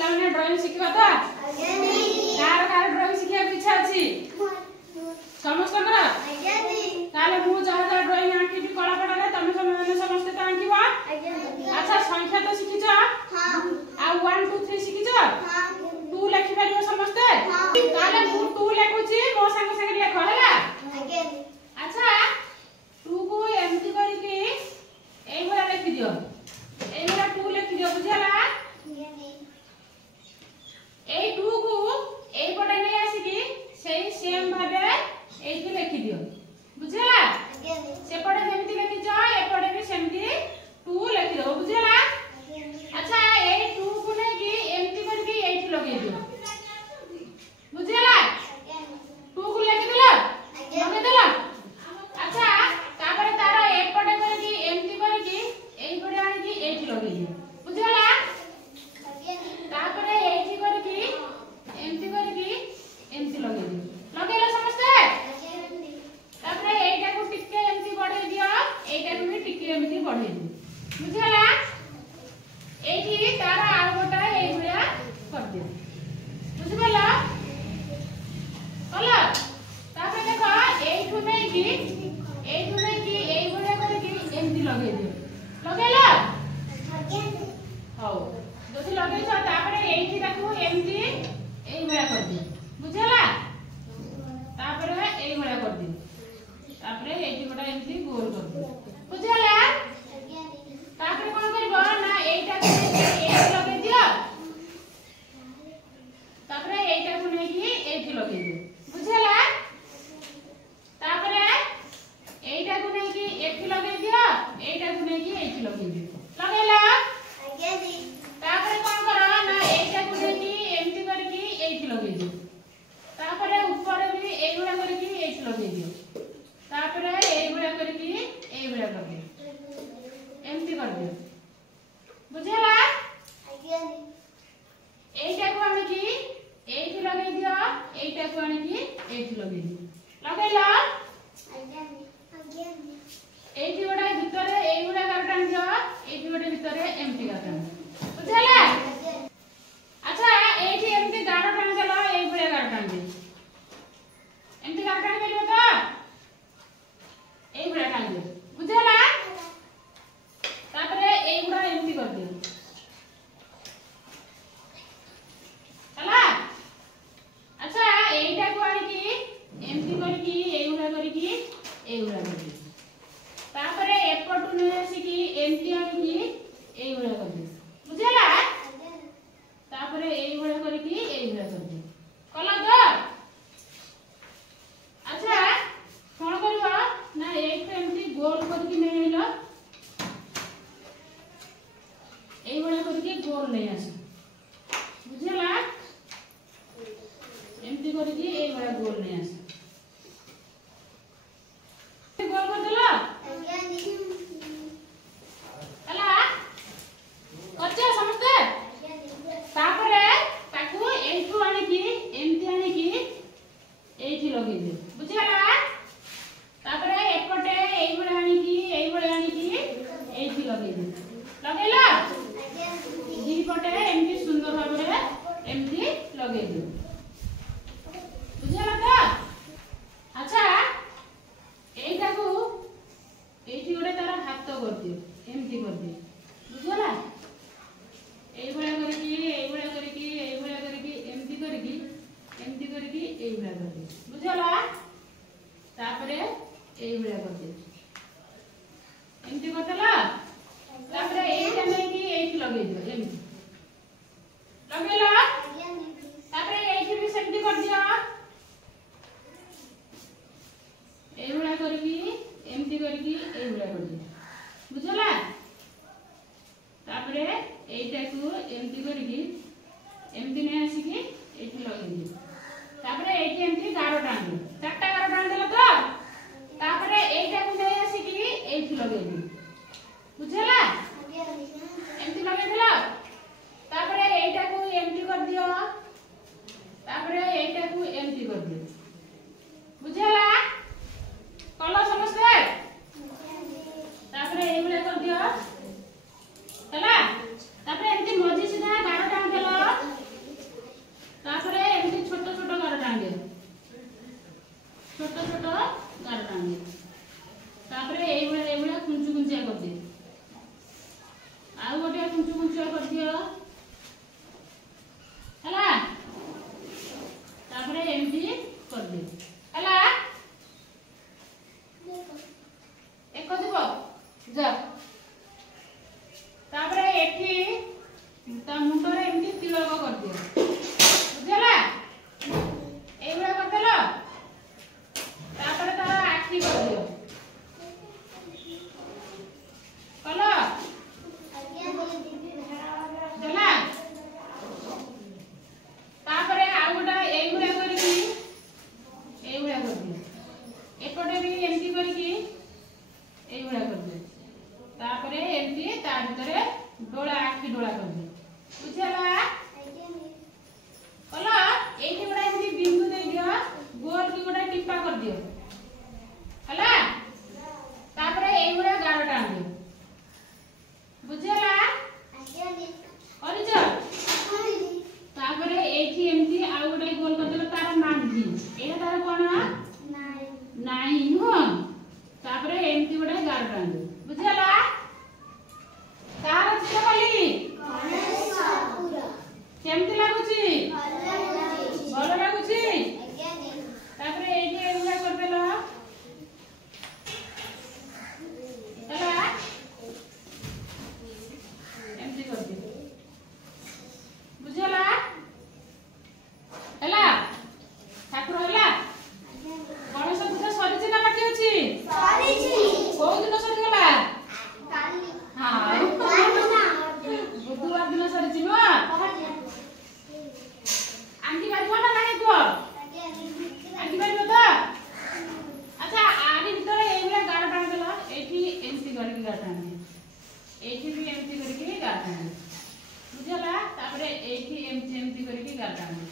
पिलाने ड्राइंग शिखिबा तो car car drawing शिखिया इच्छा अछि समस्त करा ताले मु जहा ड्राइंग आंकी भी कला पडा तमे समस्त तो आंकीबा अच्छा संख्या तो शिखिछ हां आ 1 2 3 शिखिछ हां 2 लिखि परियो समस्त ताले मु 2 लिखुची मो संग संग लिख होला अच्छा 2 को एमती करके एई भला लिखि दियो एई भला 2 लिखि दियो बुझला एई 2 को एई पटे नै आसी की सेही सेम भाबे एई के लिखि दियो बुझला से पटे जेमती लिखि जा ए पटे भी सेमती 2 लिखि दो बुझला अच्छा एई 2 को नै की एमती करके एई लगे दियो बुझला 2 को लिखि देला लगे देला अच्छा तापर तारा ए पटे करके एमती करके एई पटे आनी की एई लगे दियो बुझला तापर एई करके एमती लगे दियो लगेला समस्त तापर एटा को टिके एमती बढ़े दियो एटा को भी टिके एमती बढ़े दियो बुझला एठी तारा आ गोटा एई भलिया कर दियो बुझबला होला तापर देखो एठु नै की एई भलिया करके एमती लगे दियो लगेला हाउ जति लगे छ तापर एठी ताकू एमती एई भलिया कर दियो बुझला तापर एई भलिया कर दियो तापर एठी गोटा एमती गोल कर दियो बुझला तापर कोन करबो ना एटा को एठी लगे दियो तापर एटा को नै की एठी लगे दियो बुझला तापर एटा को नै की एठी लगे दियो एटा को नै की एठी लगे दियो लगेला तापर कोन करो ना एटा को नै की एमती करके एठी लगे दियो तापर ऊपर भी एई भला करके एठी लगे दियो तापर एई भला करके एई भला कर दियो एमती कर दियो बुझला एटा को आनी की एठी लगे दियो एटा को आनी की एठी लगे दियो लगेला एठी गोटा भितरे एई गोटा करटान दियो एठी गोटा भितरे एमती करटान बुझला अच्छा एठी एमती गारो टान देला एई भले करटान दे एमती करटान करियो तो एई भले टान दे बुझला तापर एई गुडा एमती कर दियो चला अच्छा एईटा को आनी की एमती करकी एई गुडा करकी एई गुडा करकी तापर एपटू नै आसी की एमती आनी की एई गुडा कर दियो बुझला तापर एई गुडा करकी एई गुडा कर दियो कला तो अच्छा कोन करबा ना एक एमती गोल करकी नै आइलो एई गुडा करकी गोल नै आसी बुझला एमती करकी एई गुडा गोल नै आसी गोल कर देला हला अच्छा समझते तापर ताकू एठू आनी की एमती आनी की एठी लगे दे बुझला तापर एपटे एई बळे आनी की एठी लगे दे लगेला दी पटे एमती एमती तिलक कर दियो बुझला एइबड़ा कर देलो तापर तार आखी कर दियो कलो चला तापर आ गोटा एइबड़ा करकी एइबड़ा कर दियो एपटे भी एमती करकी एइबड़ा कर दियो तापर एमती ता भीतर डोला आखी डोला कर दियो बुझला कलो एठी गोटा एमती बिंदु दे दियो गोल की गोटा टिप्पा कर दियो हला तापर एइबड़ा गारो टान दियो बुझला ओरिजो तापर एठी एमती आ गोटा गोल कर देलो तार नाम भी एटा तार कोन नाई नु तापर एमती गोटा गारो टान दियो बुझला तार चित्र कली केमती लागुची भलो लागुची तापर एठी एगुला कर देलो हला एमती कर दियो बुझला हला ठाकुर हला गणेश पूजा सरिछि ना बाकी अछि को दिन सरि गला हां बुधवार दिन सरिछि नो आंटी बारी ना नाही को आंटी बारी तो अच्छा आनी भीतर एइला गार टाण देला एठी एमती करके गार टाण दे एठी भी एमती करके गार टाण दे बुझला तापर एठी एमती करके गार टाण दे